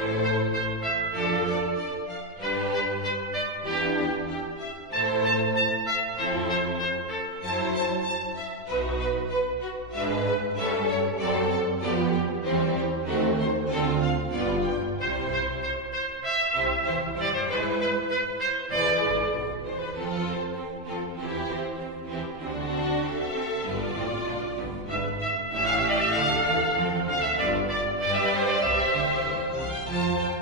Thank you.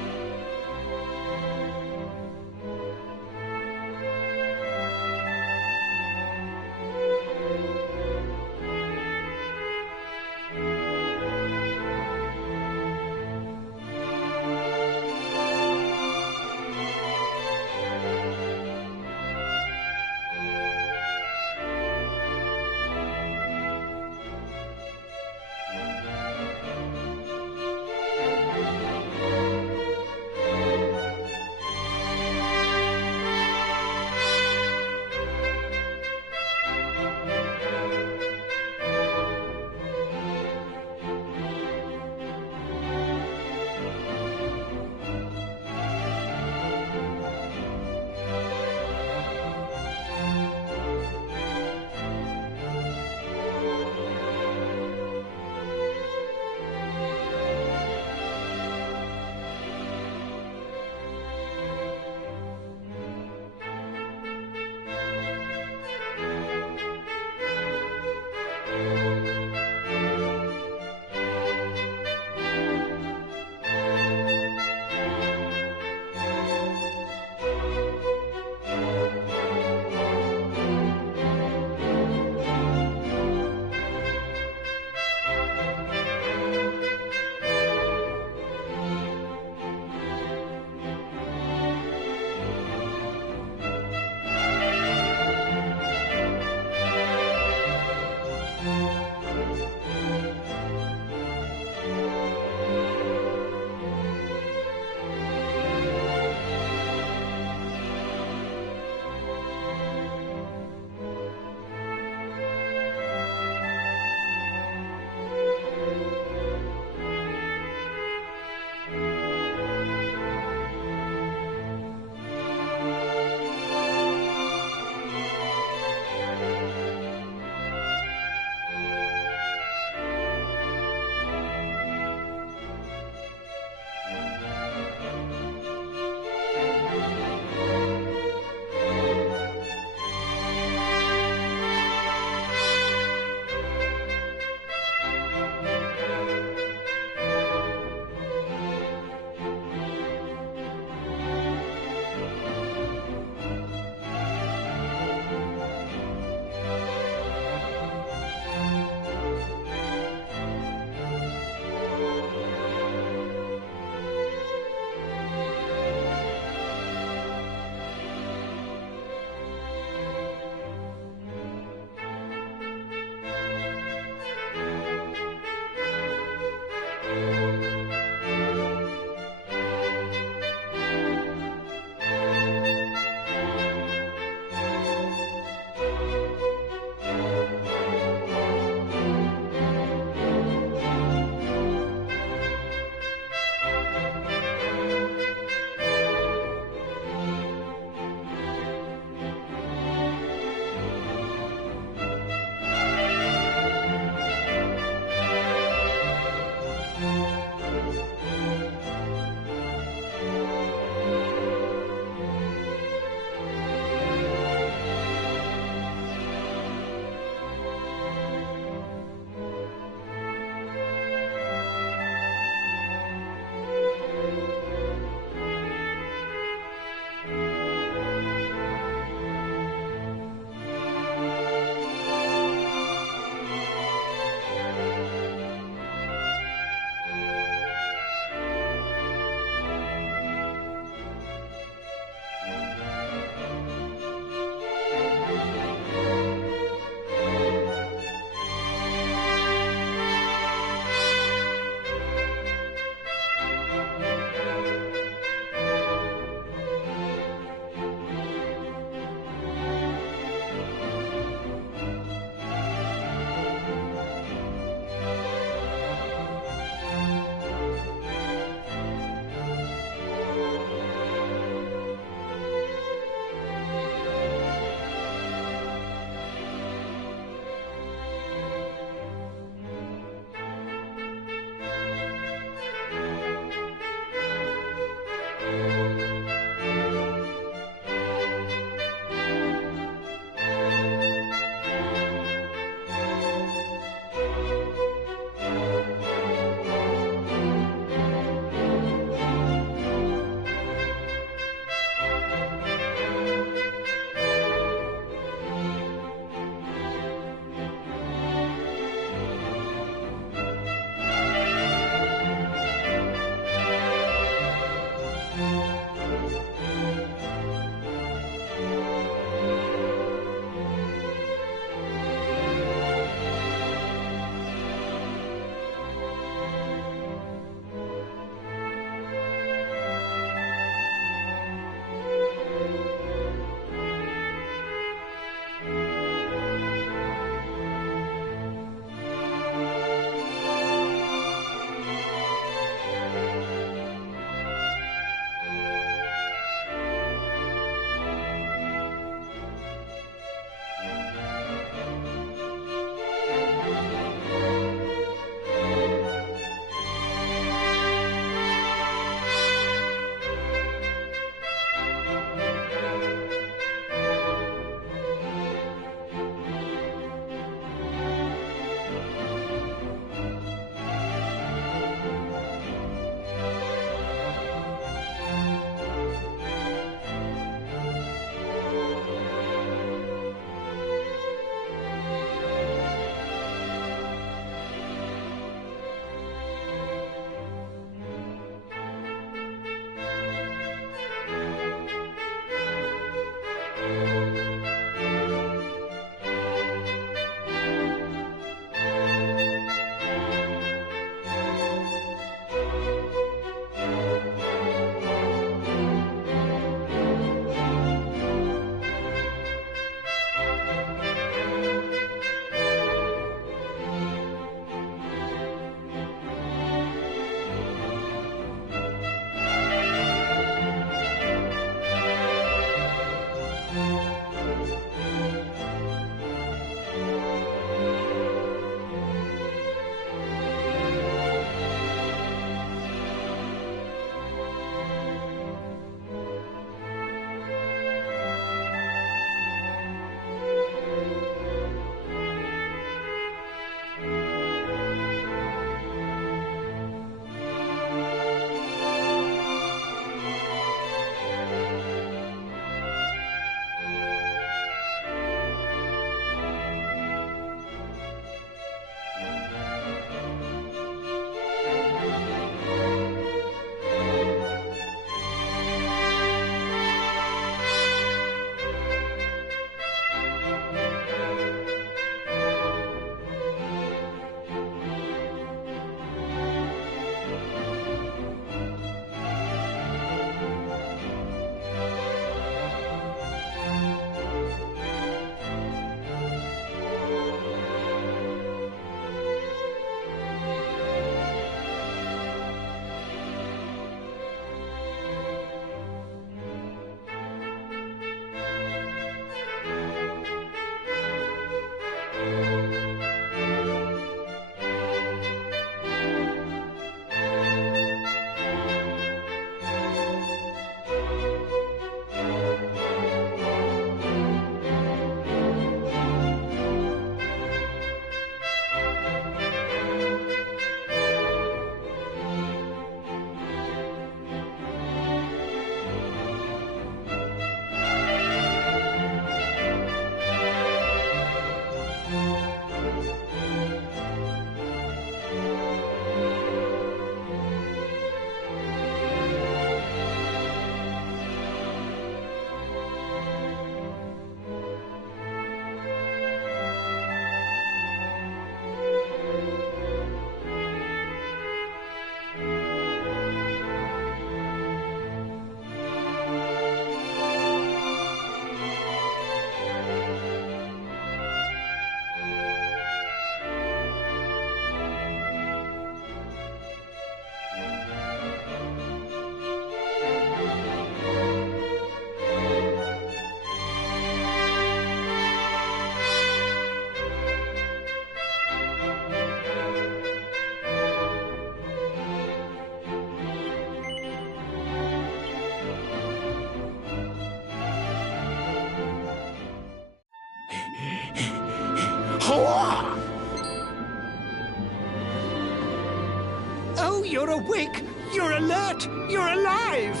back! You're alert! You're alive!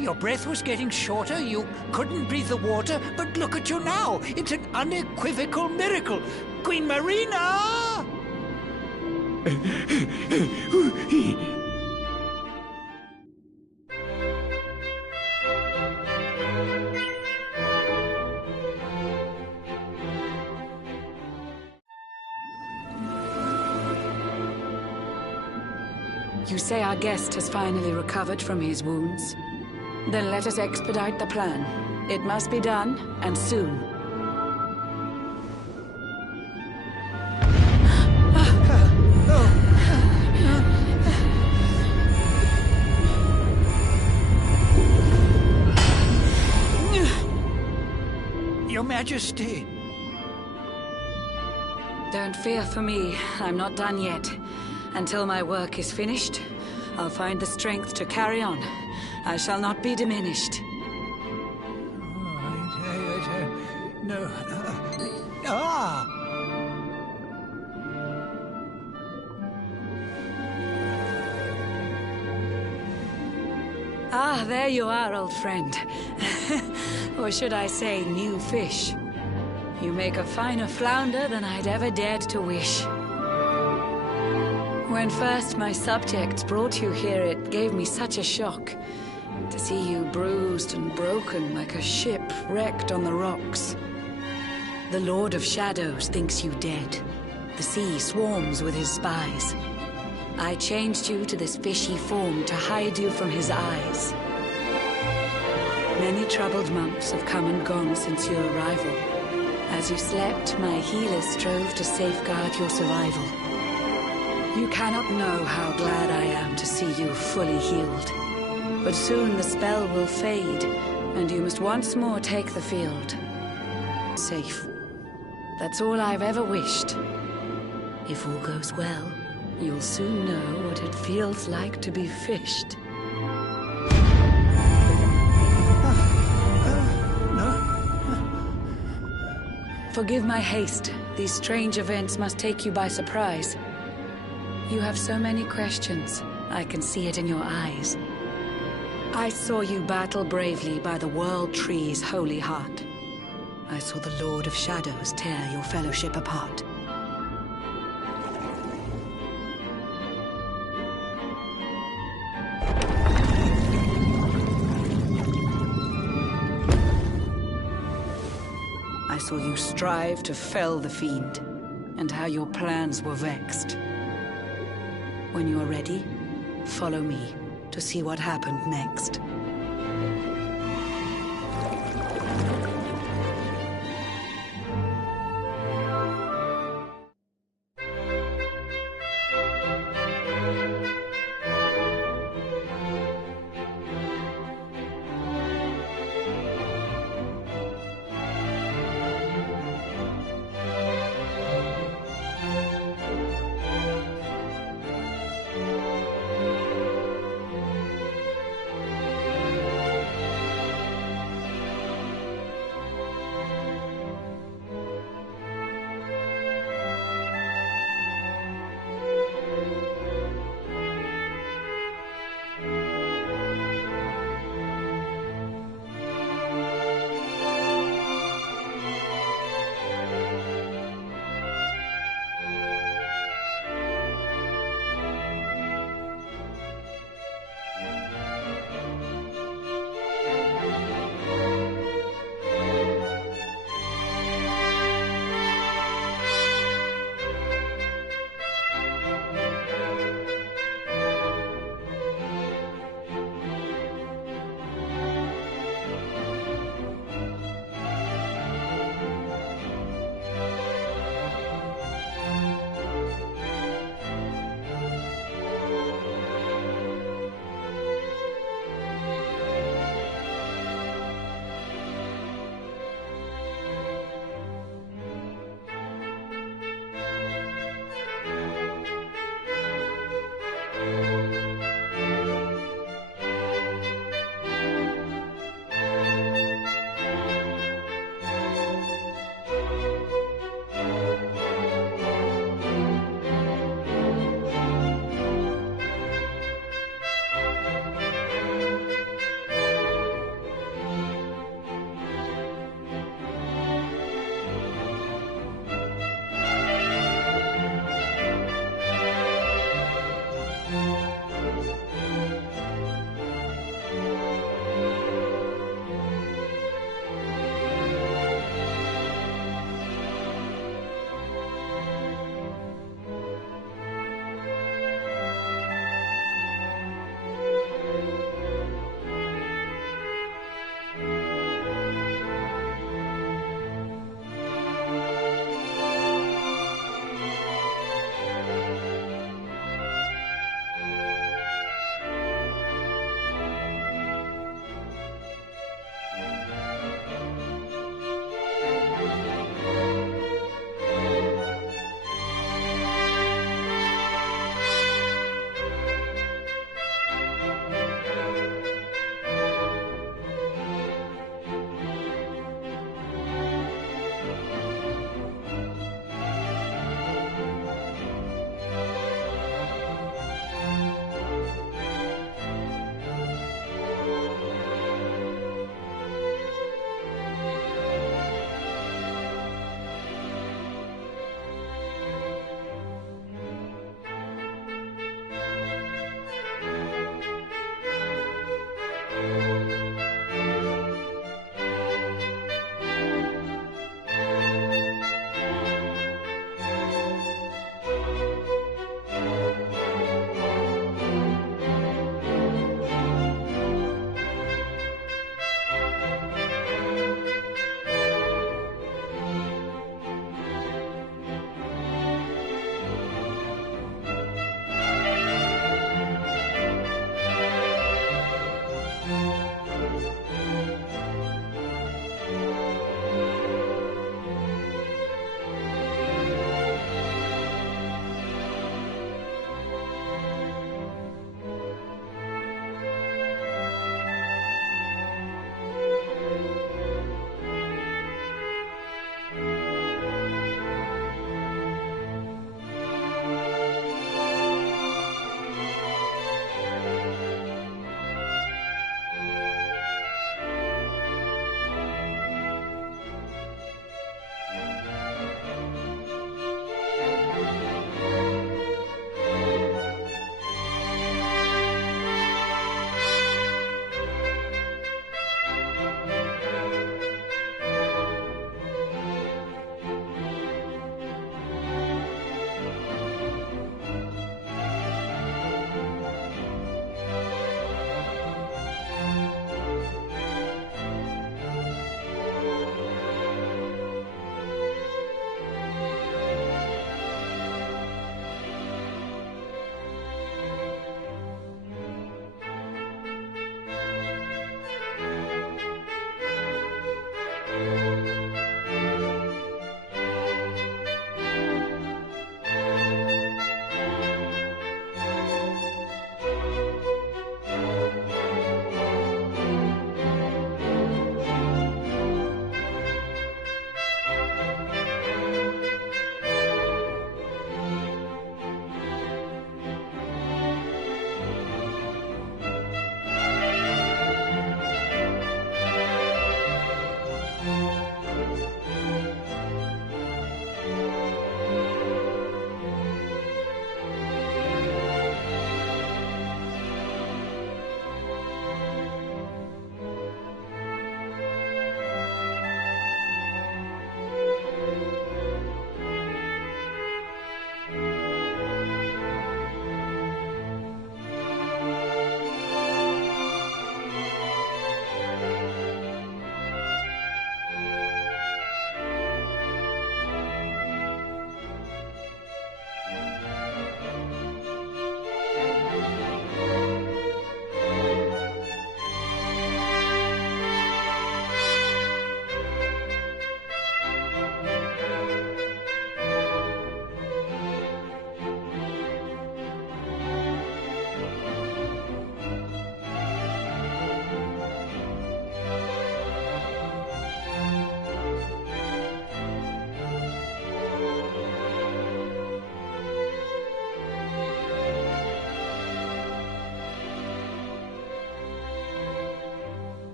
Your breath was getting shorter, you couldn't breathe the water, but look at you now! It's an unequivocal miracle! Queen Marina! You say our guest has finally recovered from his wounds? Then let us expedite the plan. It must be done, and soon. Your Majesty! Don't fear for me. I'm not done yet. Until my work is finished, I'll find the strength to carry on. I shall not be diminished. No. Ah, there you are, old friend. Or should I say, new fish. You make a finer flounder than I'd ever dared to wish. When first my subjects brought you here, it gave me such a shock. To see you bruised and broken like a ship wrecked on the rocks. The Lord of Shadows thinks you dead. The sea swarms with his spies. I changed you to this fishy form to hide you from his eyes. Many troubled months have come and gone since your arrival. As you slept, my healers strove to safeguard your survival. You cannot know how glad I am to see you fully healed. But soon the spell will fade, and you must once more take the field. Safe. That's all I've ever wished. If all goes well, you'll soon know what it feels like to be fished. Forgive my haste. These strange events must take you by surprise. You have so many questions. I can see it in your eyes. I saw you battle bravely by the World Tree's holy heart. I saw the Lord of Shadows tear your fellowship apart. I saw you strive to fell the fiend, and how your plans were vexed. When you are ready, follow me to see what happened next.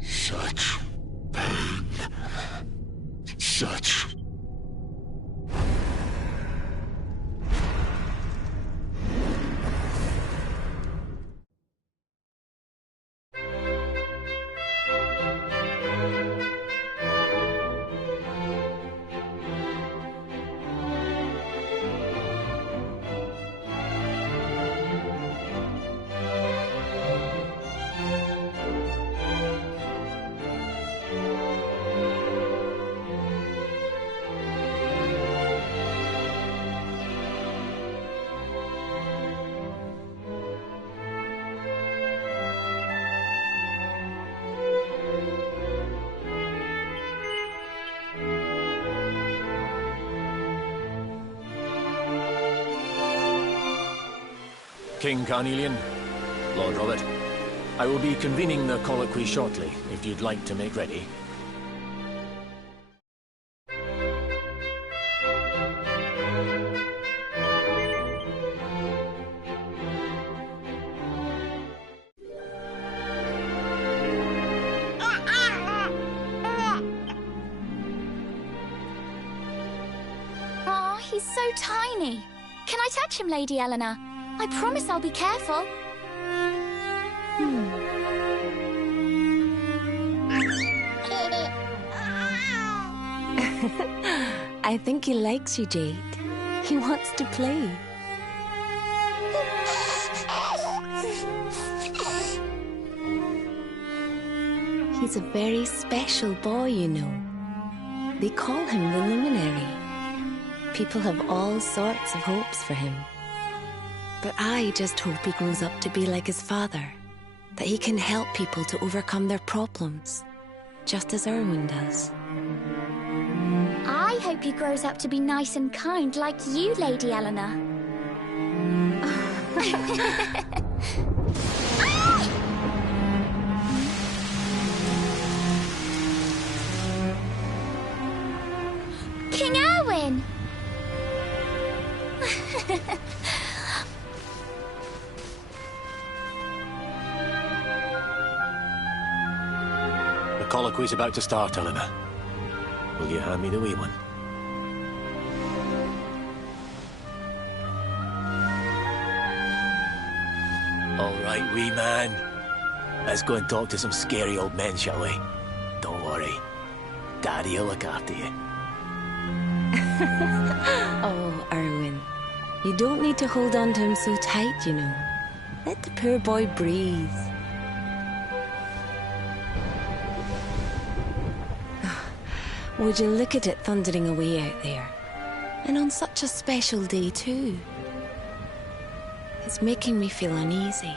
Such pain. Such... King Carnelian, Lord Robert, I will be convening the colloquy shortly, if you'd like to make ready. Aw, he's so tiny. Can I touch him, Lady Eleanor? I promise I'll be careful. I think he likes you, Jade. He wants to play. He's a very special boy, you know. They call him the Luminary. People have all sorts of hopes for him. But I just hope he grows up to be like his father. That he can help people to overcome their problems. Just as Erwin does. I hope he grows up to be nice and kind like you, Lady Eleanor. King Erwin! The colloquy's about to start, Eleanor. Will you hand me the wee one? All right, wee man. Let's go and talk to some scary old men, shall we? Don't worry. Daddy'll look after you. Oh, Erwin. You don't need to hold on to him so tight, you know. Let the poor boy breathe. Would you look at it thundering away out there? And on such a special day, too. It's making me feel uneasy.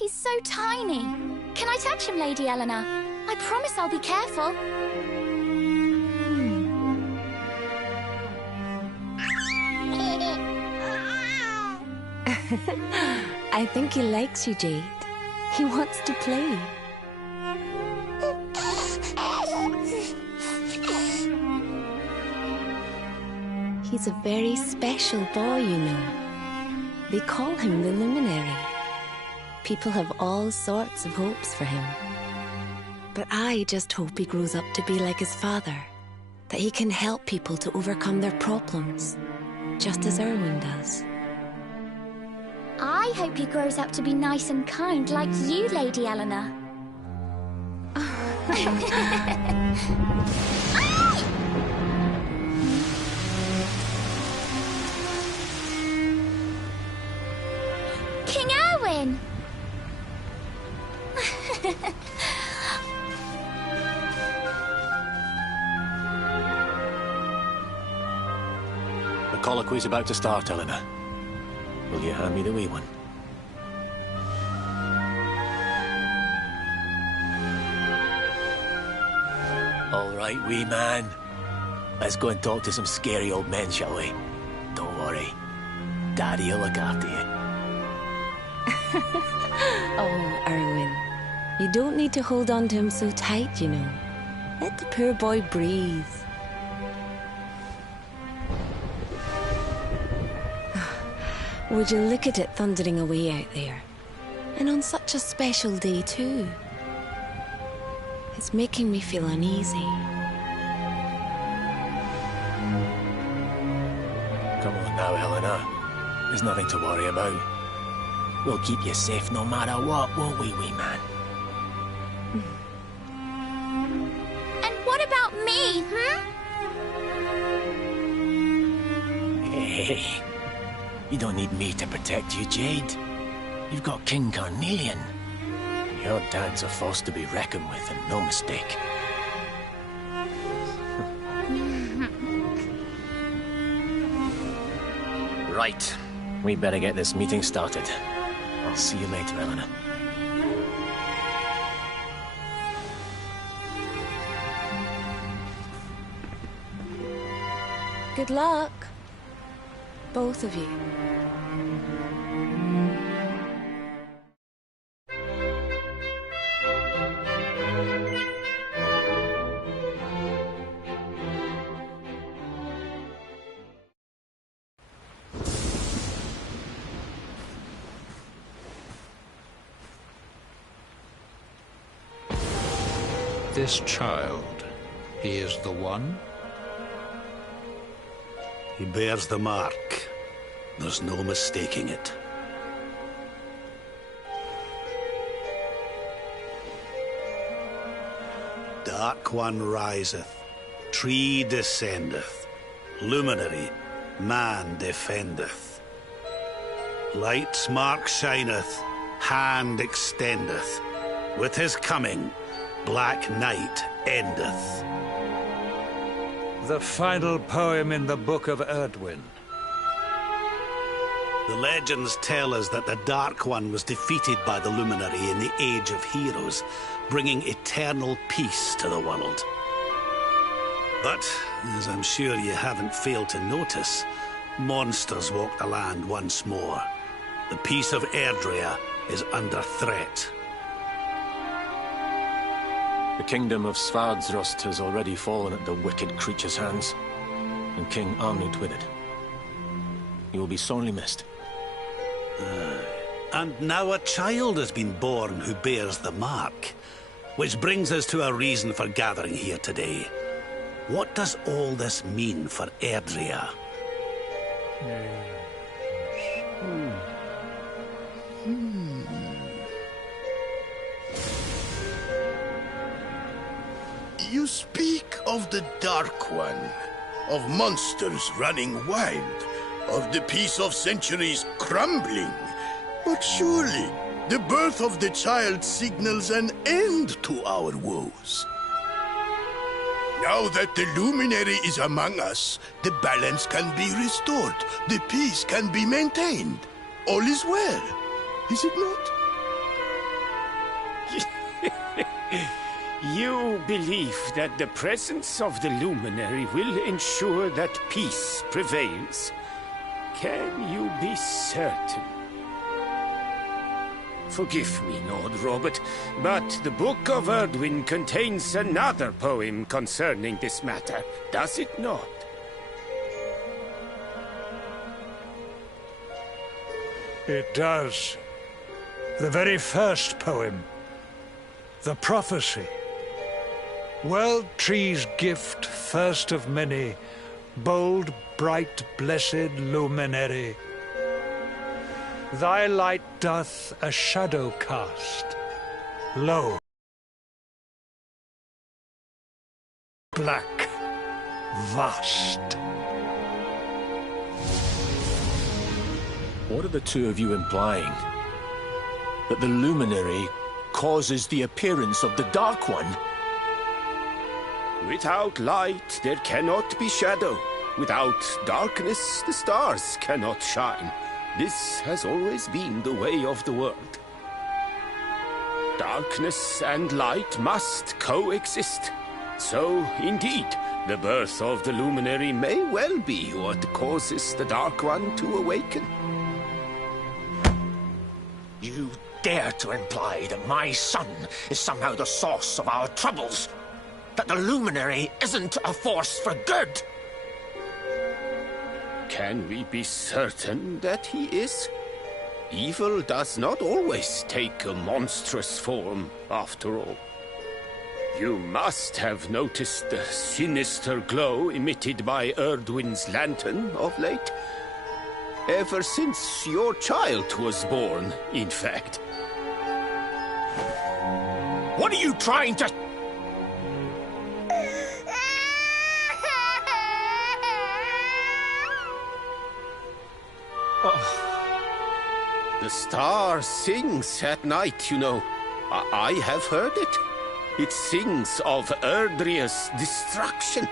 he's so tiny. Can I touch him, Lady Eleanor? I promise I'll be careful. I think he likes you, Jade. He wants to play. He's a very special boy, you know. They call him the Luminary. People have all sorts of hopes for him. But I just hope he grows up to be like his father. That he can help people to overcome their problems, just as Erwin does. I hope he grows up to be nice and kind like you, Lady Eleanor. King Erwin! The colloquy's about to start, Eleanor. Will you hand me the wee one? All right, wee man. Let's go and talk to some scary old men, shall we? Don't worry. Daddy'll look after you. Oh, Erwin. You don't need to hold on to him so tight, you know. Let the poor boy breathe. Would you look at it thundering away out there? And on such a special day, too. It's making me feel uneasy. Come on now, Eleanor. There's nothing to worry about. We'll keep you safe no matter what, won't we, wee man? And what about me, Hey, you don't need me to protect you, Jade. You've got King Carnelian. Your dad's a force to be reckoned with, and no mistake. Right. We better get this meeting started. I'll see you later, Eleanor. Good luck. Both of you. This child, he is the one? He bears the mark. There's no mistaking it. Dark One riseth, tree descendeth, luminary, man defendeth. Light's mark shineth, hand extendeth. With his coming, black night endeth. The final poem in the Book of Erdwin. The legends tell us that the Dark One was defeated by the Luminary in the Age of Heroes, bringing eternal peace to the world. But, as I'm sure you haven't failed to notice, monsters walk the land once more. The peace of Erdrea is under threat. The kingdom of Svardsrust has already fallen at the wicked creature's hands, and King Arnut with it. He will be sorely missed. And now a child has been born who bears the mark. Which brings us to a reason for gathering here today. What does all this mean for Erdrea? You speak of the Dark One, of monsters running wild, of the peace of centuries crumbling. But surely, the birth of the child signals an end to our woes. Now that the Luminary is among us, the balance can be restored, the peace can be maintained. All is well, is it not? You believe that the presence of the Luminary will ensure that peace prevails. Can you be certain? Forgive me, Lord Robert, but the Book of Erdwin contains another poem concerning this matter, does it not? It does. The very first poem. The prophecy. World Tree's gift, first of many, bold, bright, blessed luminary. Thy light doth a shadow cast. Lo, black, vast. What are the two of you implying? That the Luminary causes the appearance of the Dark One? Without light, there cannot be shadow. Without darkness, the stars cannot shine. This has always been the way of the world. Darkness and light must coexist. So, indeed, the birth of the Luminary may well be what causes the Dark One to awaken. You dare to imply that my son is somehow the source of our troubles? That the Luminary isn't a force for good? Can we be certain that he is? Evil does not always take a monstrous form, after all. You must have noticed the sinister glow emitted by Erdwin's lantern of late. Ever since your child was born, in fact. What are you trying to... The star sings at night, you know. I have heard it. It sings of Erdria's destruction.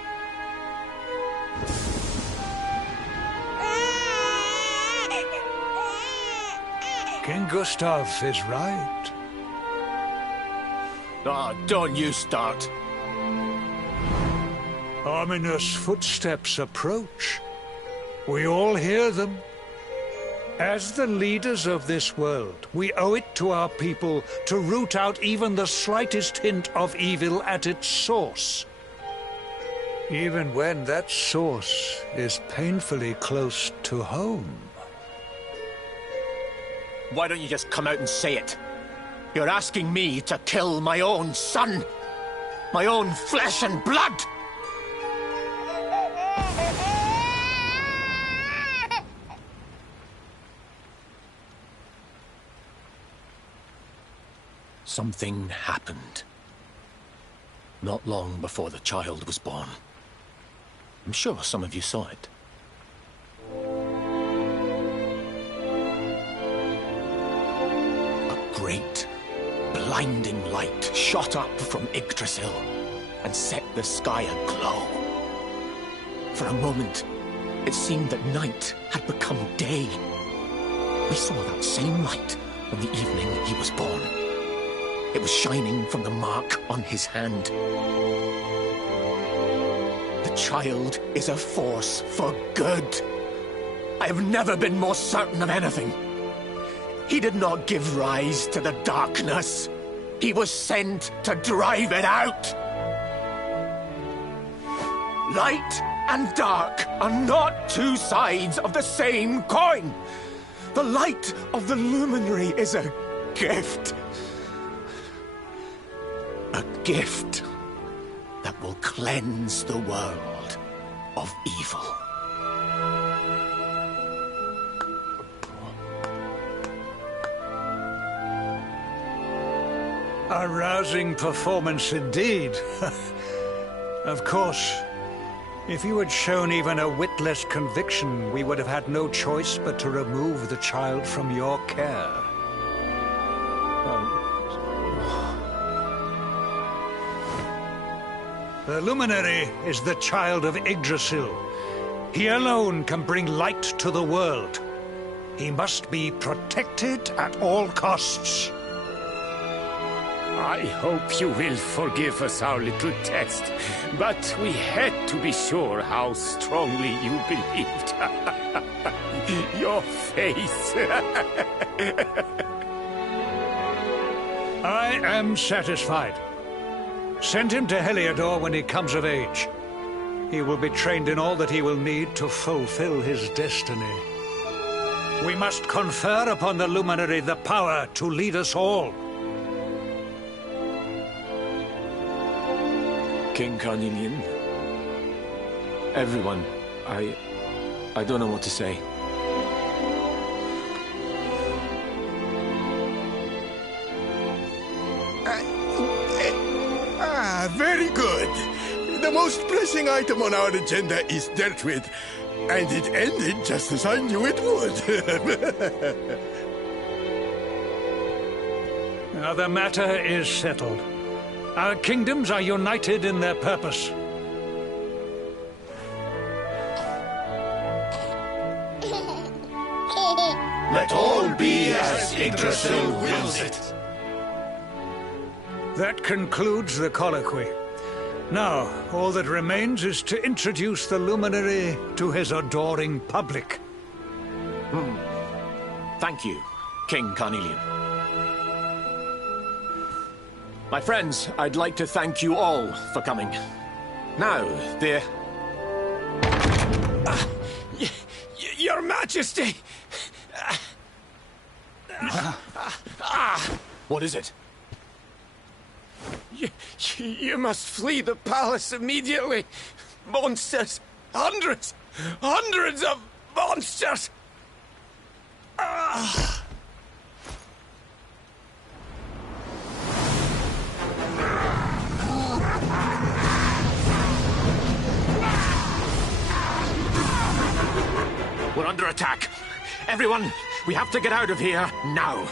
King Gustav is right. Ah, don't you start. Ominous footsteps approach. We all hear them. As the leaders of this world, we owe it to our people to root out even the slightest hint of evil at its source. Even when that source is painfully close to home. Why don't you just come out and say it? You're asking me to kill my own son. My own flesh and blood. Something happened. Not long before the child was born. I'm sure some of you saw it. A great, blinding light shot up from Yggdrasil and set the sky aglow. For a moment, it seemed that night had become day. We saw that same light on the evening he was born. It was shining from the mark on his hand. The child is a force for good. I have never been more certain of anything. He did not give rise to the darkness. He was sent to drive it out. Light and dark are not two sides of the same coin. The light of the Luminary is a gift. A gift that will cleanse the world of evil. A rousing performance indeed. Of course, if you had shown even a whit less conviction, we would have had no choice but to remove the child from your care. The Luminary is the child of Yggdrasil. He alone can bring light to the world. He must be protected at all costs. I hope you will forgive us our little test, but we had to be sure how strongly you believed. Your face. I am satisfied. Send him to Heliodor when he comes of age. He will be trained in all that he will need to fulfill his destiny. We must confer upon the Luminary the power to lead us all. King Carnelian. Everyone, I don't know what to say. Very good. The most pressing item on our agenda is dealt with, and it ended just as I knew it would. Now the matter is settled. Our kingdoms are united in their purpose. Let all be as Yggdrasil wills it. That concludes the colloquy. Now, all that remains is to introduce the Luminary to his adoring public. Thank you, King Carnelian. My friends, I'd like to thank you all for coming. Now, dear... Your Majesty! What is it? You must flee the palace immediately. Monsters! Hundreds of monsters! We're under attack. Everyone, we have to get out of here now.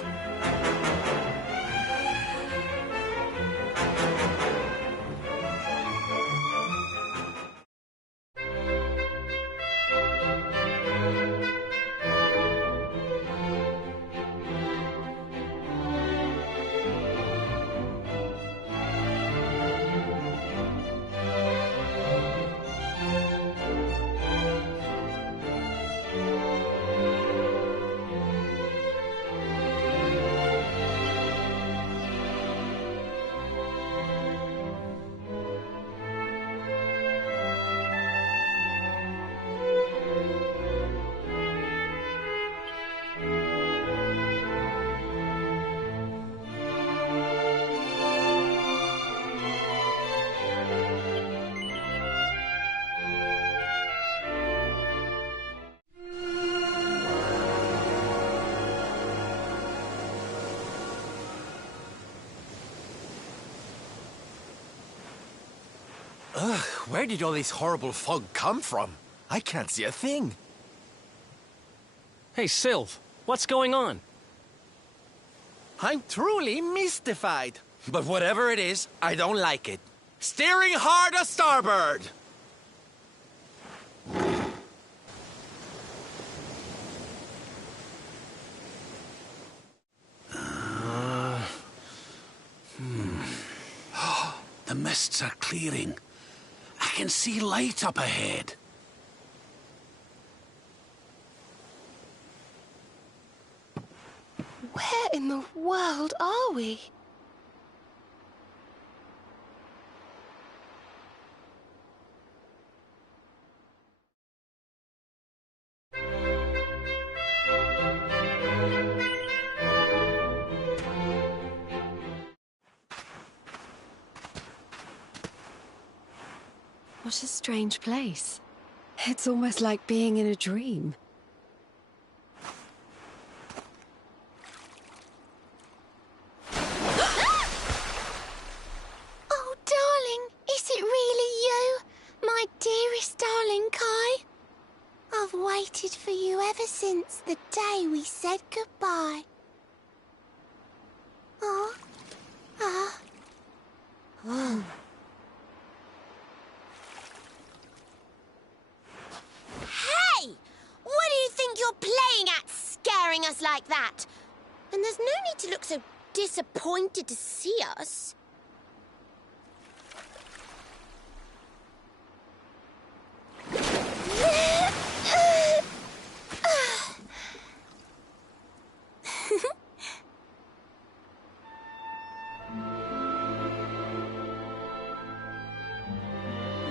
Where did all this horrible fog come from? I can't see a thing. Hey, Sylv, what's going on? I'm truly mystified. But whatever it is, I don't like it. Steering hard a starboard! The mists are clearing. I can see light up ahead. Where in the world are we? What a strange place. It's almost like being in a dream. Oh, darling, is it really you? My dearest darling Kai? I've waited for you ever since the day we said goodbye. Hey! What do you think you're playing at, scaring us like that? And there's no need to look so disappointed to see us.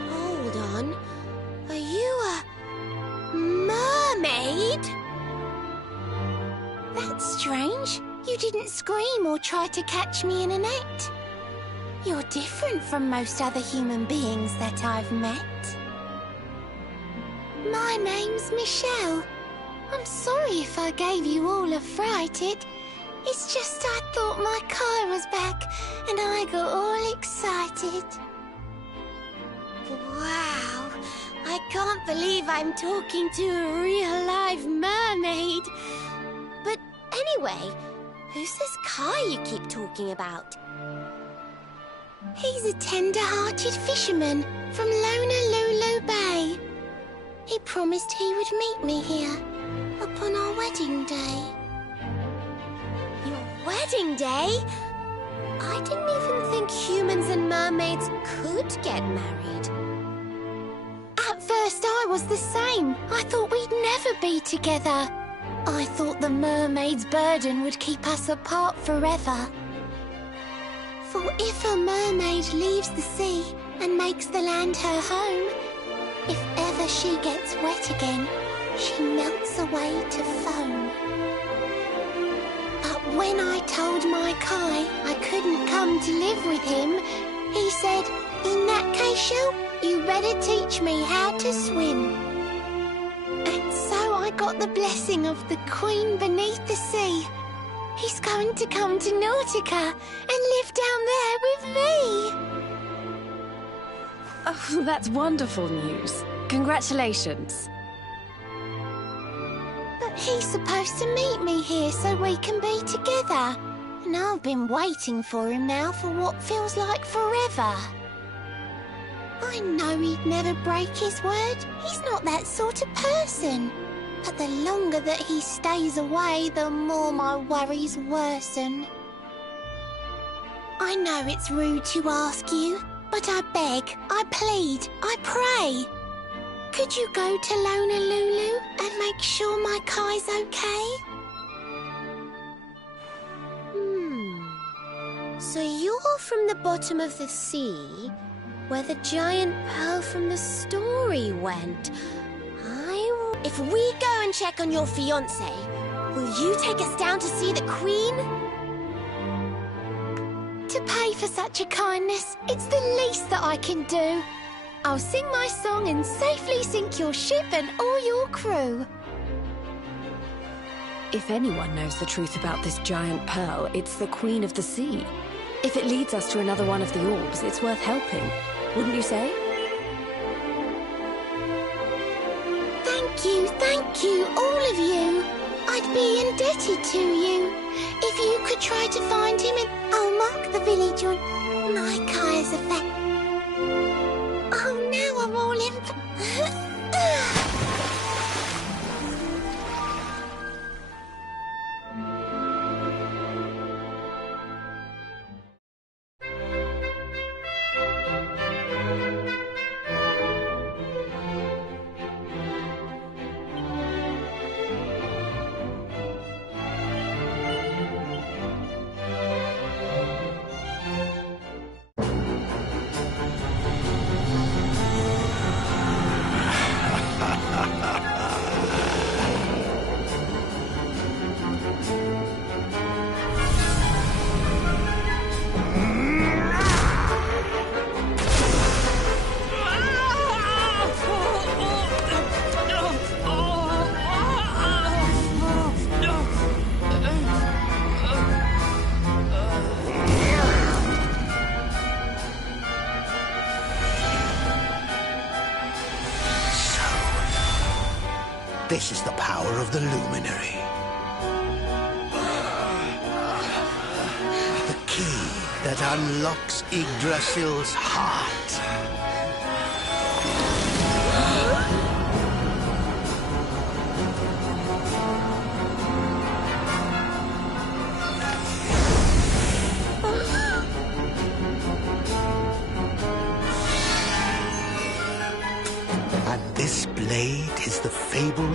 Hold on. Are you a mermaid? That's strange. You didn't scream or try to catch me in a net. You're different from most other human beings that I've met. My name's Michelle. I'm sorry if I gave you all a fright. It's just I thought my Kai was back and I got all excited. Wow, I can't believe I'm talking to a real live mermaid. But anyway, who's this Kai you keep talking about? He's a tender-hearted fisherman from Lonalulu Bay. He promised he would meet me here upon our wedding day. Your wedding day? I didn't even think humans and mermaids could get married. At first I was the same. I thought we'd never be together. I thought the mermaid's burden would keep us apart forever. For if a mermaid leaves the sea and makes the land her home, if ever she gets wet again, she melts away to foam. But when I told my Kai I couldn't come to live with him, he said, "In that case, Shell, you better teach me how to swim." And so I got the blessing of the Queen beneath the sea. He's going to come to Nautica and live down there with me. Oh, that's wonderful news. Congratulations. But he's supposed to meet me here so we can be together. And I've been waiting for him now for what feels like forever. I know he'd never break his word. He's not that sort of person. But the longer that he stays away, the more my worries worsen. I know it's rude to ask you, but I beg, I plead, I pray. Could you go to Lonalulu and make sure my Kai's okay? So you're from the bottom of the sea, where the giant pearl from the story went. If we go and check on your fiancé, will you take us down to see the Queen? To pay for such a kindness, it's the least that I can do. I'll sing my song and safely sink your ship and all your crew. If anyone knows the truth about this giant pearl, it's the Queen of the Sea. If it leads us to another one of the orbs, it's worth helping. Wouldn't you say? Thank you, all of you. I'd be indebted to you. If you could try to find him and I'll mark the village on my Kai's effect. Oh, now I'm all in... This is the power of the Luminary. The key that unlocks Yggdrasil's heart.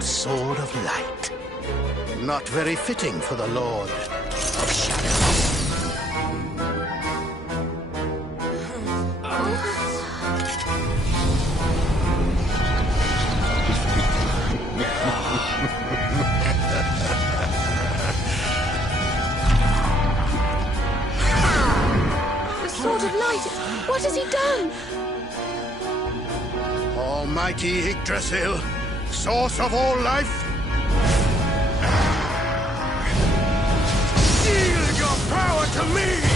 eternal sword of light. Not very fitting for the Lord of Shadow. The Sword of Light! What has he done? Almighty Yggdrasil, source of all life, yield your power to me!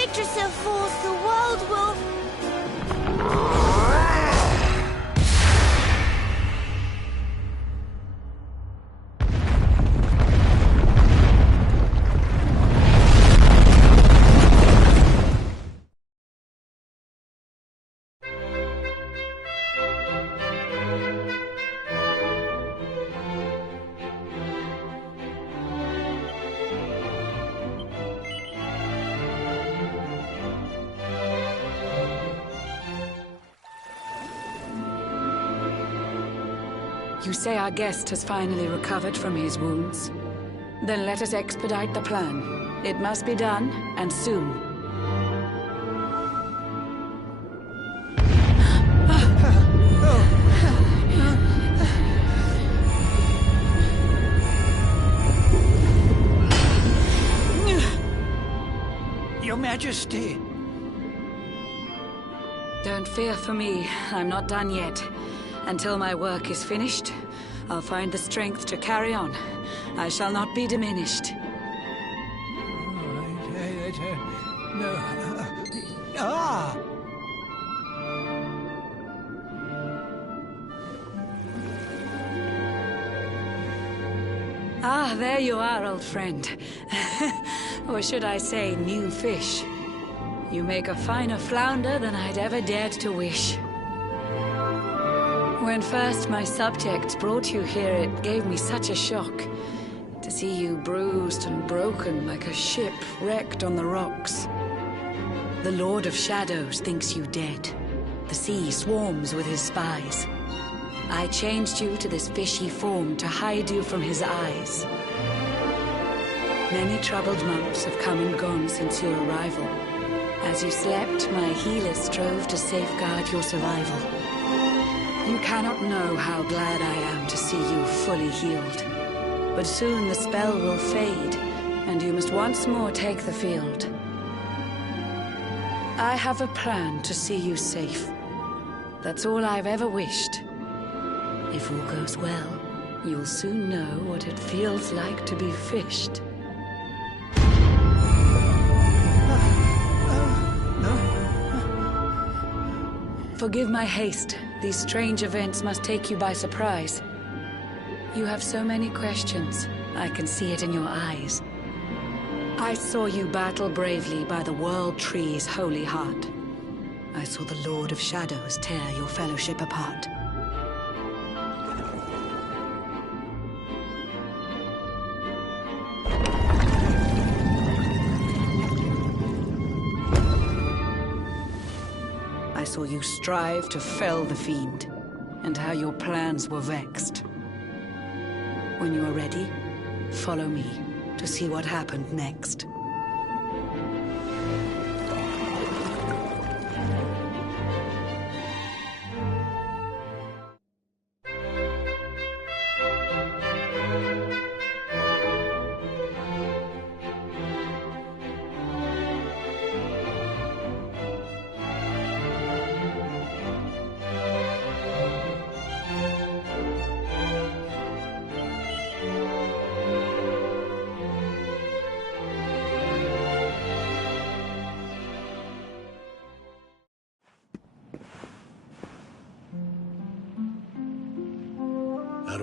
Yggdrasil falls, the world will... You say our guest has finally recovered from his wounds? Then let us expedite the plan. It must be done, and soon. Your Majesty! Don't fear for me. I'm not done yet. Until my work is finished, I'll find the strength to carry on. I shall not be diminished. Ah, there you are, old friend. Or should I say, new fish. You make a finer flounder than I'd ever dared to wish. When first my subjects brought you here, it gave me such a shock. To see you bruised and broken like a ship wrecked on the rocks. The Lord of Shadows thinks you dead. The sea swarms with his spies. I changed you to this fishy form to hide you from his eyes. Many troubled months have come and gone since your arrival. As you slept, my healer strove to safeguard your survival. You cannot know how glad I am to see you fully healed. But soon the spell will fade, and you must once more take the field. I have a plan to see you safe. That's all I've ever wished. If all goes well, you'll soon know what it feels like to be fished. Forgive my haste. These strange events must take you by surprise. You have so many questions. I can see it in your eyes. I saw you battle bravely by the World Tree's holy heart. I saw the Lord of Shadows tear your fellowship apart. I saw you strive to fell the fiend, and how your plans were vexed. When you are ready, follow me to see what happened next.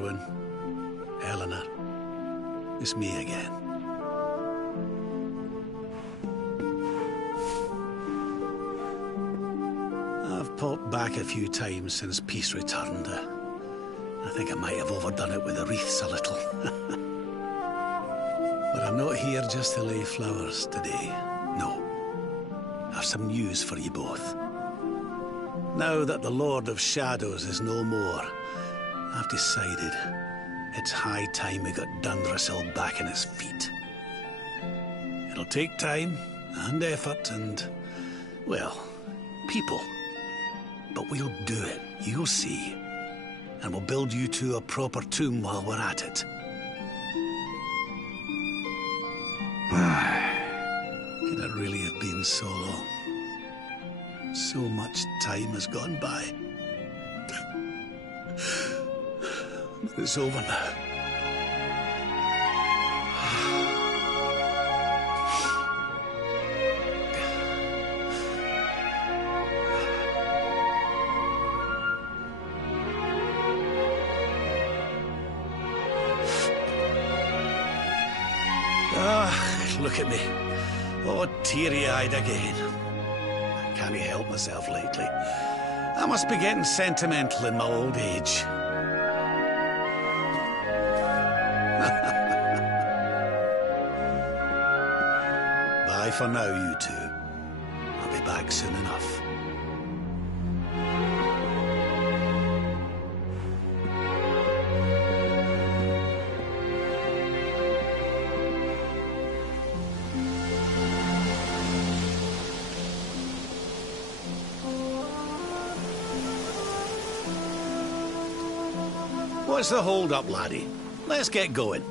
Arwen. Eleanor. It's me again. I've popped back a few times since peace returned. I think I might have overdone it with the wreaths a little. But I'm not here just to lay flowers today. No. I've some news for you both. Now that the Lord of Shadows is no more, I've decided it's high time we got Dundrasil back on his feet. It'll take time and effort and, well, people. But we'll do it, you'll see. And we'll build you two a proper tomb while we're at it. Can it really have been so long? So much time has gone by. But it's over now. Look at me. Oh, teary-eyed again. I can't help myself lately. I must be getting sentimental in my old age. Bye for now, you two. I'll be back soon enough. What's the hold-up, laddie? Let's get going.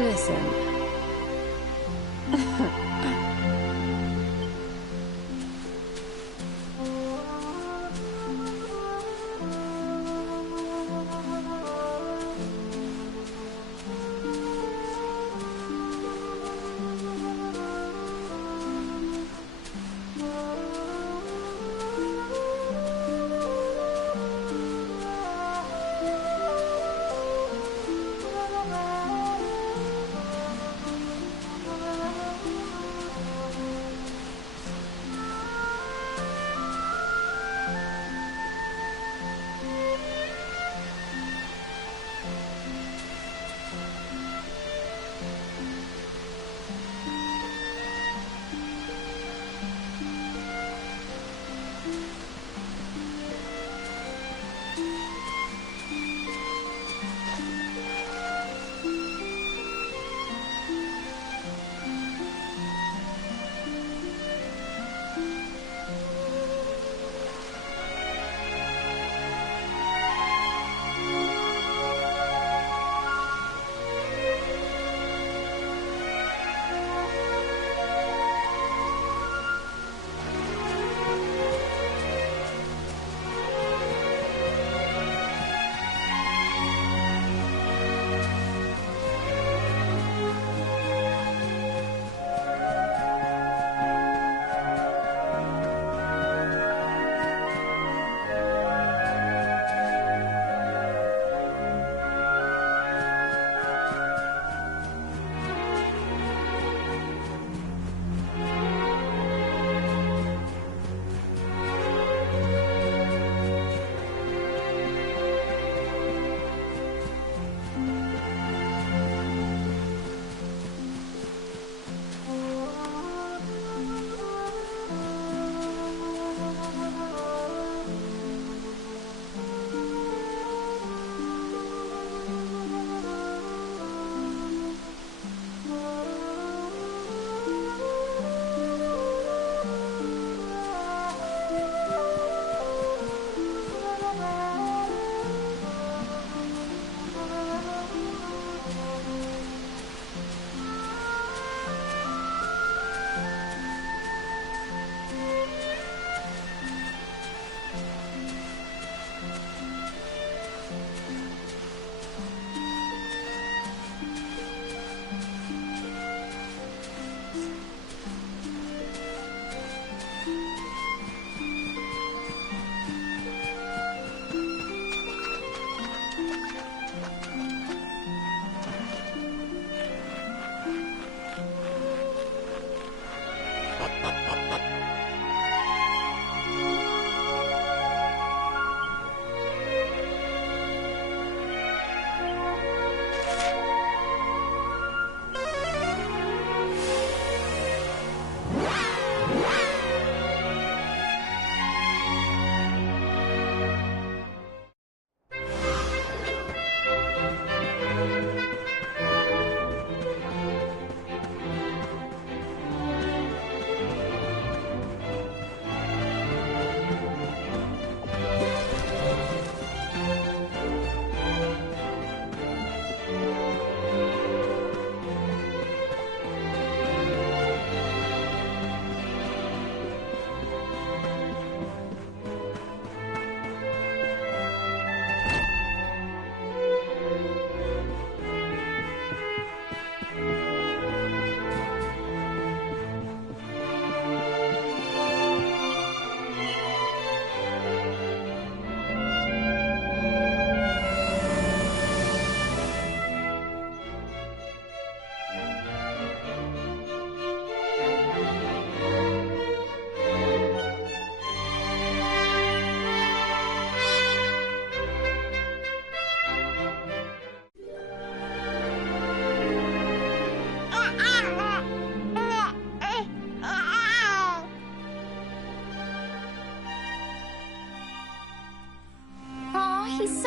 Listen.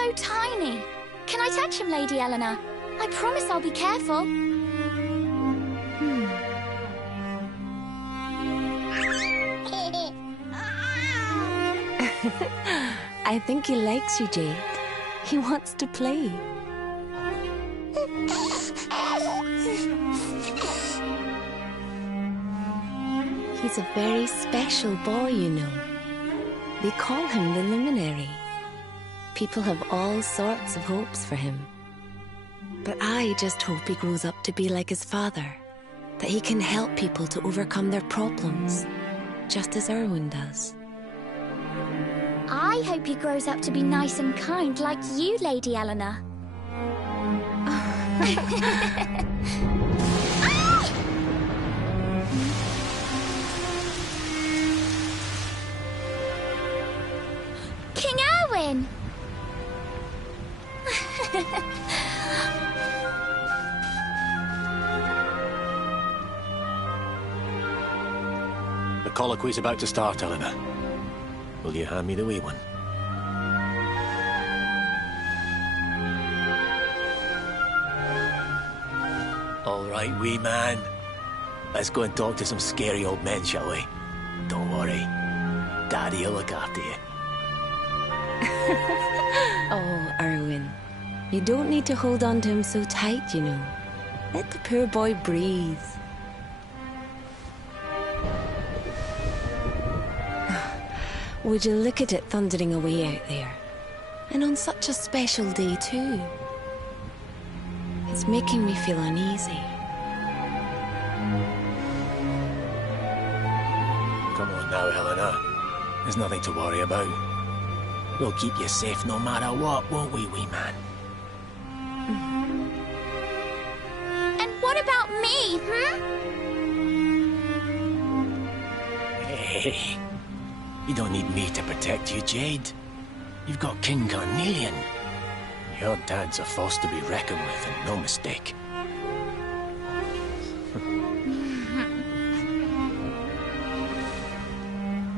so tiny. Can I touch him, Lady Eleanor? I promise I'll be careful. I think he likes you, Jade. He wants to play. He's a very special boy, you know. They call him the Luminary. People have all sorts of hopes for him. But I just hope he grows up to be like his father, that he can help people to overcome their problems, just as Erwin does. I hope he grows up to be nice and kind like you, Lady Eleanor. King Erwin! The colloquy's about to start, Eleanor. Will you hand me the wee one? All right, wee man. Let's go and talk to some scary old men, shall we? Don't worry. Daddy will look after you. Oh, Erwin. You don't need to hold on to him so tight, you know. Let the poor boy breathe. Would you look at it thundering away out there? And on such a special day, too. It's making me feel uneasy. Come on now, Eleanor. There's nothing to worry about. We'll keep you safe no matter what, won't we, wee man? And what about me, Hey, you don't need me to protect you, Jade. You've got King Carnelian. Your dad's a force to be reckoned with, and no mistake.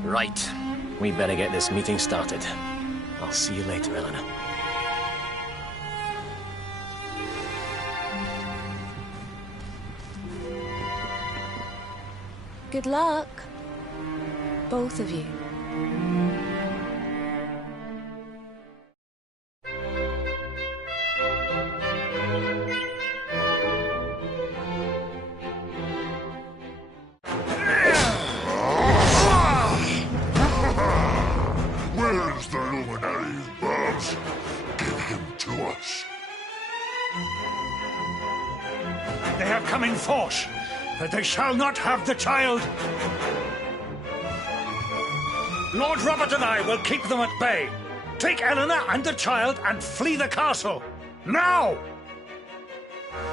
Right. We better get this meeting started. I'll see you later, Eleanor. Good luck. Both of you. Where's the Luminary, Babs? Give him to us. They have come in force, but they shall not have the child. Lord Robert and I will keep them at bay. Take Eleanor and the child and flee the castle. Now!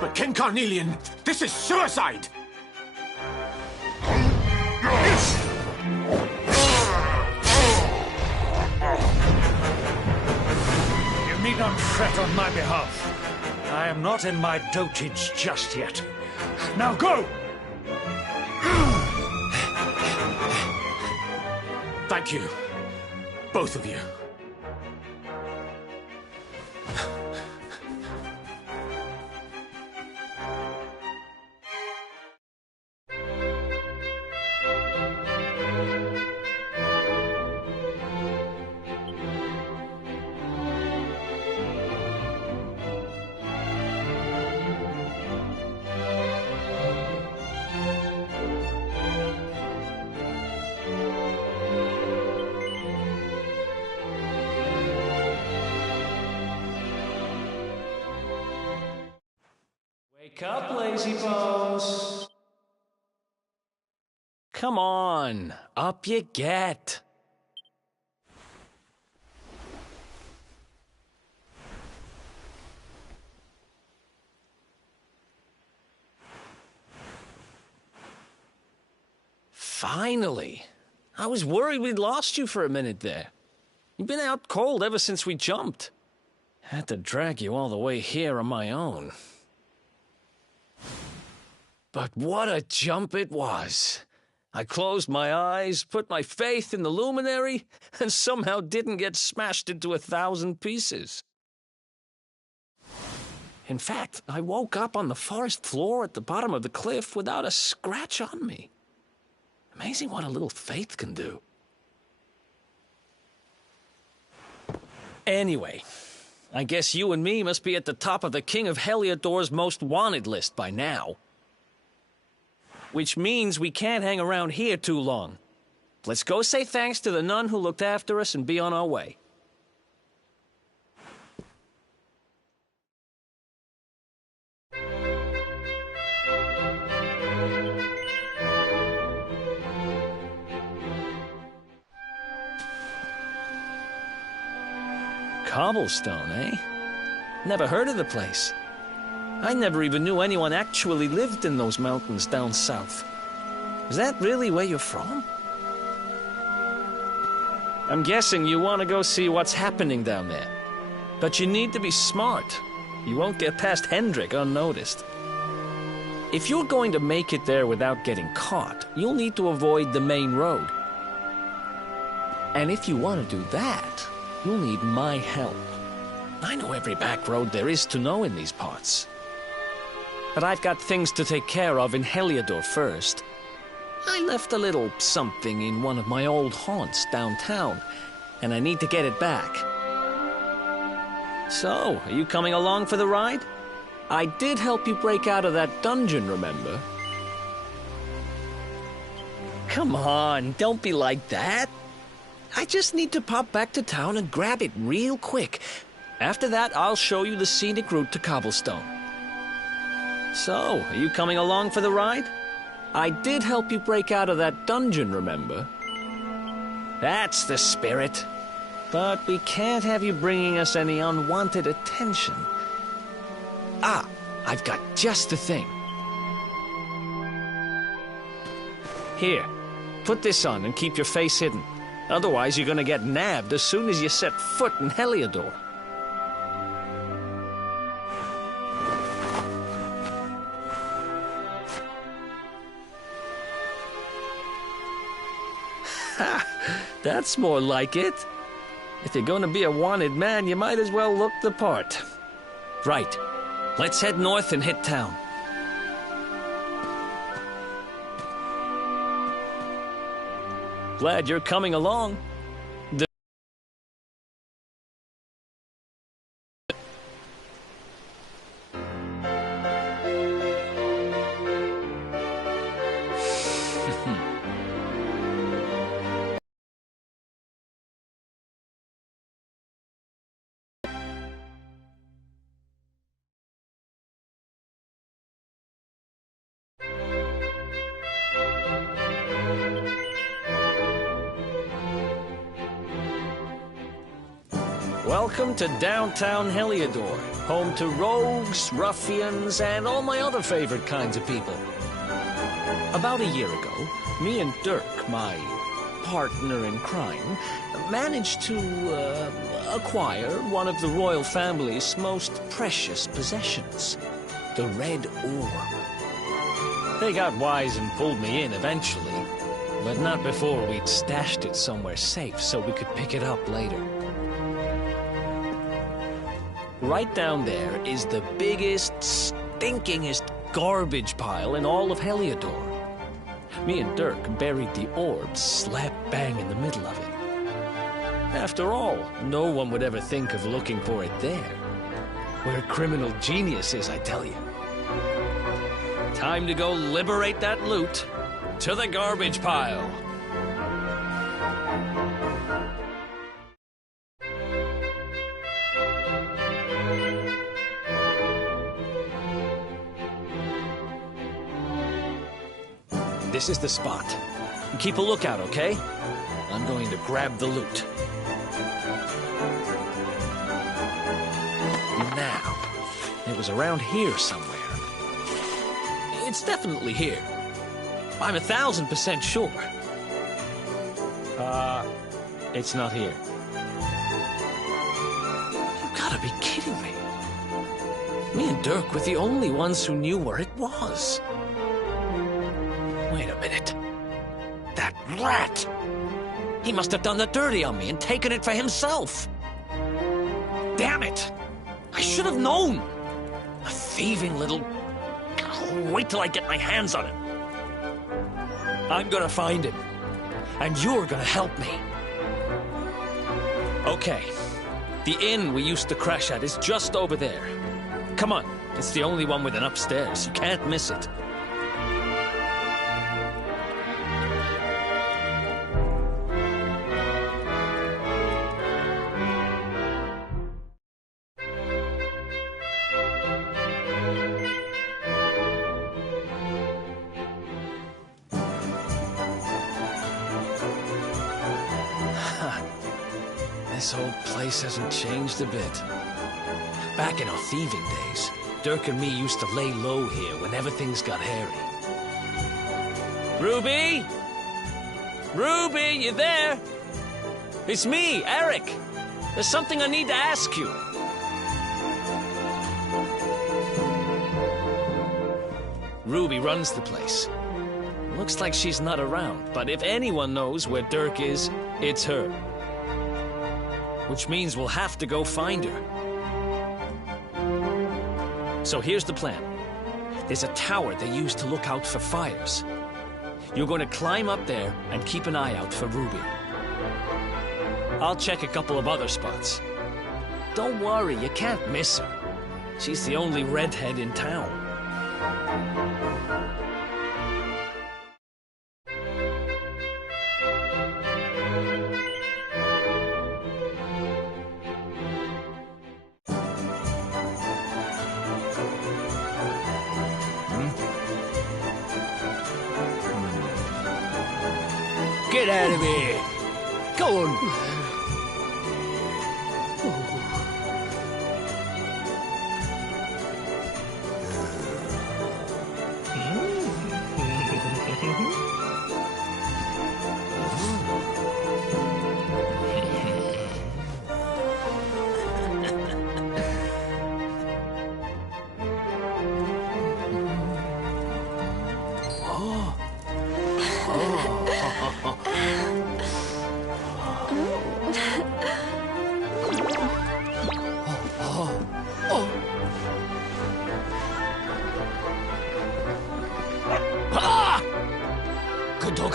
But King Carnelian, this is suicide! You need not fret on my behalf. I am not in my dotage just yet. Now go! Thank you. Both of you. Wake up, lazy bones. Come on, up you get. Finally. I was worried we'd lost you for a minute there. You've been out cold ever since we jumped. Had to drag you all the way here on my own. But what a jump it was. I closed my eyes, put my faith in the Luminary, and somehow didn't get smashed into 1,000 pieces. In fact, I woke up on the forest floor at the bottom of the cliff without a scratch on me. Amazing what a little faith can do. Anyway, I guess you and me must be at the top of the King of Heliodor's most wanted list by now. Which means we can't hang around here too long. Let's go say thanks to the nun who looked after us and be on our way. Cobblestone, eh? Never heard of the place. I never even knew anyone actually lived in those mountains down south. Is that really where you're from? I'm guessing you want to go see what's happening down there. But you need to be smart. You won't get past Hendrik unnoticed. If you're going to make it there without getting caught, you'll need to avoid the main road. And if you want to do that, you'll need my help. I know every back road there is to know in these parts. But I've got things to take care of in Heliodor first. I left a little something in one of my old haunts downtown, and I need to get it back. So, are you coming along for the ride? I did help you break out of that dungeon, remember? Come on, don't be like that. I just need to pop back to town and grab it real quick. After that, I'll show you the scenic route to Cobblestone. So, are you coming along for the ride? I did help you break out of that dungeon, remember? That's the spirit. But we can't have you bringing us any unwanted attention. Ah, I've got just the thing. Here, put this on and keep your face hidden. Otherwise, you're gonna get nabbed as soon as you set foot in Heliodor. Ha! That's more like it. If you're gonna be a wanted man, you might as well look the part. Right. Let's head north and hit town. Glad you're coming along. Welcome to downtown Heliodor, home to rogues, ruffians, and all my other favorite kinds of people. About a year ago, me and Dirk, my partner in crime, managed to acquire one of the royal family's most precious possessions, the Red Orb. They got wise and pulled me in eventually, but not before we'd stashed it somewhere safe so we could pick it up later. Right down there is the biggest, stinkingest garbage pile in all of Heliodor. Me and Dirk buried the orb slap bang in the middle of it. After all, no one would ever think of looking for it there. We're criminal geniuses, I tell you. Time to go liberate that loot. To the garbage pile. This is the spot. Keep a lookout, okay? I'm going to grab the loot. Now, it was around here somewhere. It's definitely here. I'm 1000% sure. It's not here. You gotta be kidding me. Me and Dirk were the only ones who knew where it was. Wait a minute. That rat! He must have done the dirty on me and taken it for himself. Damn it! I should have known! thieving little... Wait till I get my hands on him. I'm gonna find him. And you're gonna help me. Okay. The inn we used to crash at is just over there. Come on. It's the only one with an upstairs. You can't miss it. This whole place hasn't changed a bit. Back in our thieving days, Dirk and me used to lay low here whenever things got hairy. Ruby? Ruby, you there? It's me, Eric. There's something I need to ask you. Ruby runs the place. Looks like she's not around, but if anyone knows where Dirk is, it's her. Which means we'll have to go find her. So here's the plan. There's a tower they use to look out for fires. You're going to climb up there and keep an eye out for Ruby. I'll check a couple of other spots. Don't worry, you can't miss her. She's the only redhead in town. Get out of here! Go on! Good dog.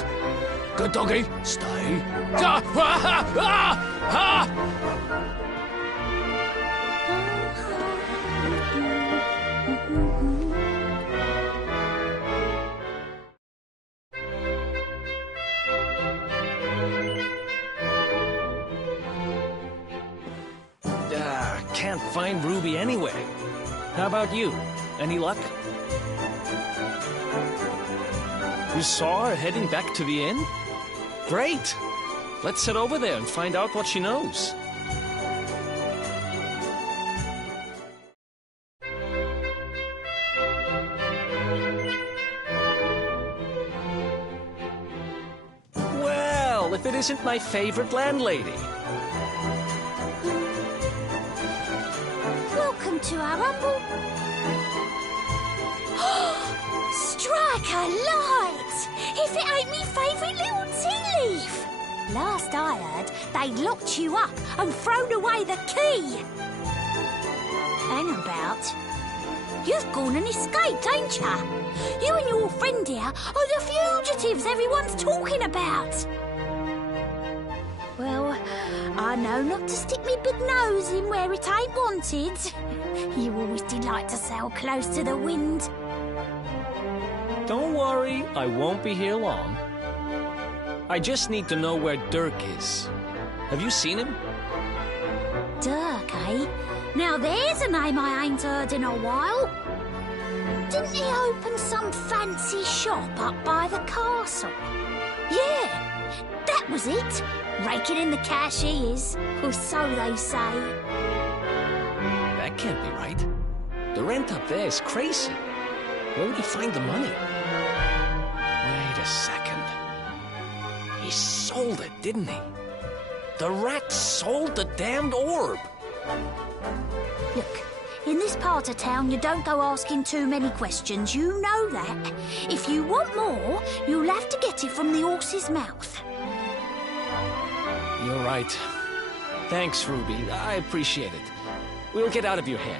Good doggy. Stay. Ah, ah, ah, ah. Can't find Ruby anywhere. How about you? Any luck? You saw her heading back to the inn? Great! Let's head over there and find out what she knows. Well, if it isn't my favorite landlady. Welcome to our humble... Strike a light! If it ain't me favourite little tea leaf! Last I heard, they'd locked you up and thrown away the key! Hang about. You've gone and escaped, ain't ya? You and your friend here are the fugitives everyone's talking about! Well, I know not to stick me big nose in where it ain't wanted. You always delight to sail close to the wind. Don't worry, I won't be here long. I just need to know where Dirk is. Have you seen him? Dirk, eh? Now there's a name I ain't heard in a while. Didn't he open some fancy shop up by the castle? Yeah, that was it. Raking in the cash he is, or so they say. That can't be right. The rent up there is crazy. Where would he find the money? Wait a second. He sold it, didn't he? The rat sold the damned orb. Look, in this part of town, you don't go asking too many questions. You know that. If you want more, you'll have to get it from the horse's mouth. You're right. Thanks, Ruby. I appreciate it. We'll get out of your hair.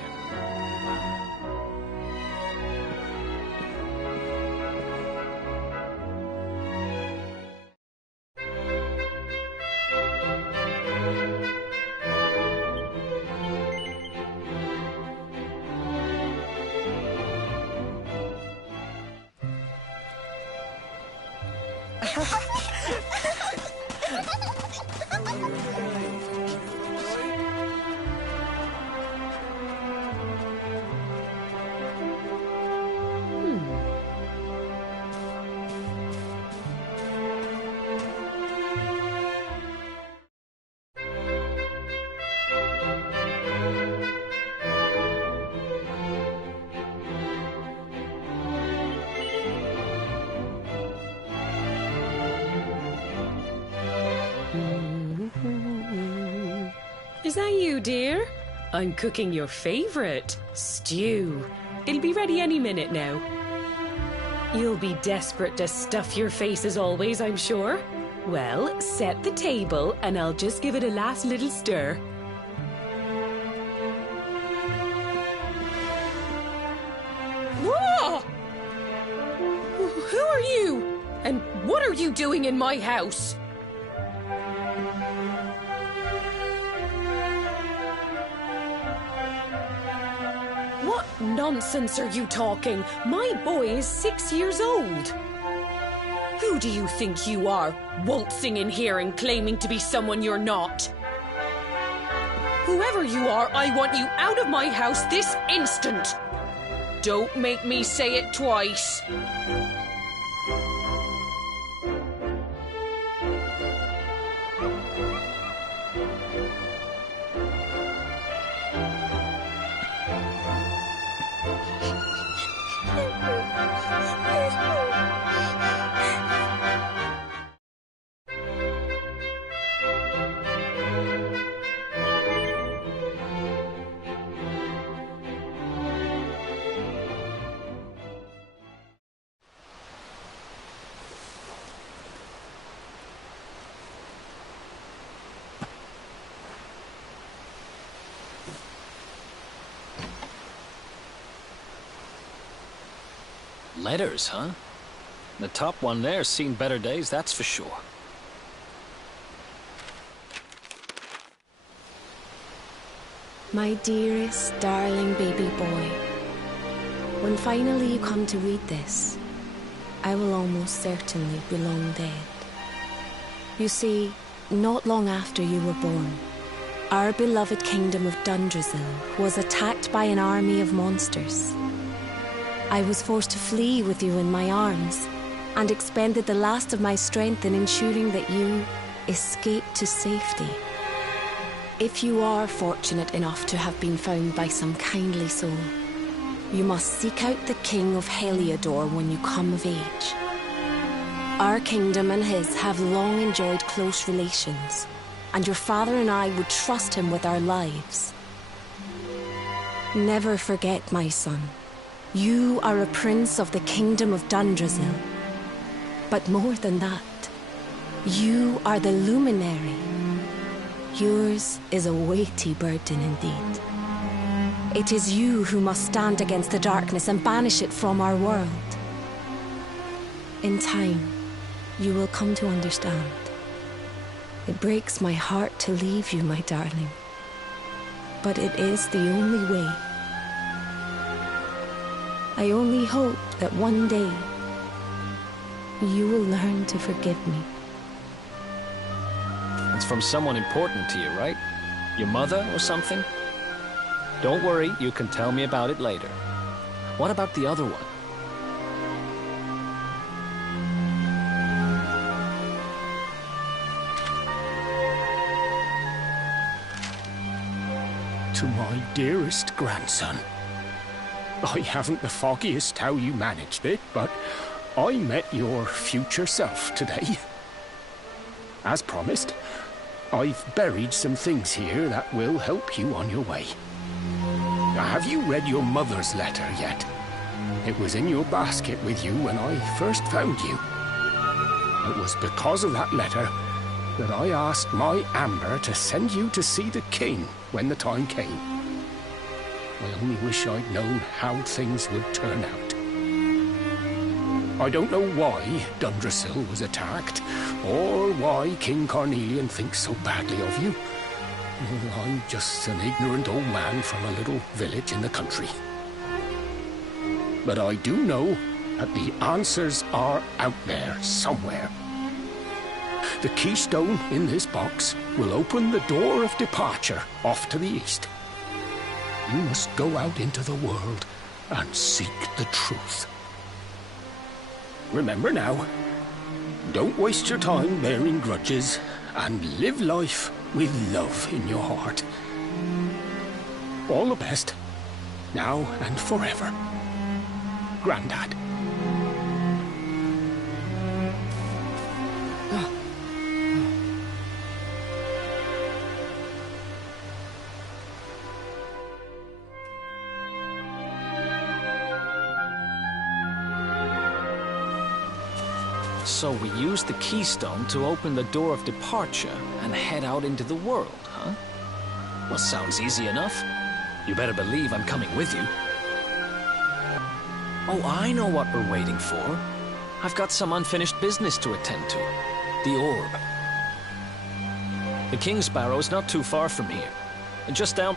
Is that you, dear? I'm cooking your favorite, stew. It'll be ready any minute now. You'll be desperate to stuff your face as always, I'm sure. Well, set the table and I'll just give it a last little stir. Whoa! Who are you? And what are you doing in my house? What nonsense are you talking? My boy is 6 years old. Who do you think you are, waltzing in here and claiming to be someone you're not? Whoever you are, I want you out of my house this instant. Don't make me say it twice. Letters, huh? The top one there's seen better days, that's for sure. My dearest, darling baby boy, when finally you come to read this, I will almost certainly be long dead. You see, not long after you were born, our beloved kingdom of Dundrasil was attacked by an army of monsters. I was forced to flee with you in my arms, and expended the last of my strength in ensuring that you escaped to safety. If you are fortunate enough to have been found by some kindly soul, you must seek out the King of Heliodor when you come of age. Our kingdom and his have long enjoyed close relations, and your father and I would trust him with our lives. Never forget, my son, you are a prince of the kingdom of Dundrasil. But more than that, you are the luminary. Yours is a weighty burden indeed. It is you who must stand against the darkness and banish it from our world. In time, you will come to understand. It breaks my heart to leave you, my darling. But it is the only way. I only hope that one day you will learn to forgive me. It's from someone important to you, right? Your mother or something? Don't worry, you can tell me about it later. What about the other one? To my dearest grandson. I haven't the foggiest how you managed it, but I met your future self today. As promised, I've buried some things here that will help you on your way. Have you read your mother's letter yet? It was in your basket with you when I first found you. It was because of that letter that I asked my Amber to send you to see the king when the time came. I only wish I'd known how things would turn out. I don't know why Dundrasil was attacked, or why King Carnelian thinks so badly of you. I'm just an ignorant old man from a little village in the country. But I do know that the answers are out there somewhere. The keystone in this box will open the door of departure off to the east. You must go out into the world and seek the truth. Remember now, don't waste your time bearing grudges, and live life with love in your heart. All the best, now and forever. Grandad. So we use the keystone to open the door of departure and head out into the world, huh? Well, sounds easy enough. You better believe I'm coming with you. Oh, I know what we're waiting for. I've got some unfinished business to attend to. The orb. The King Sparrow's not too far from here. Just down...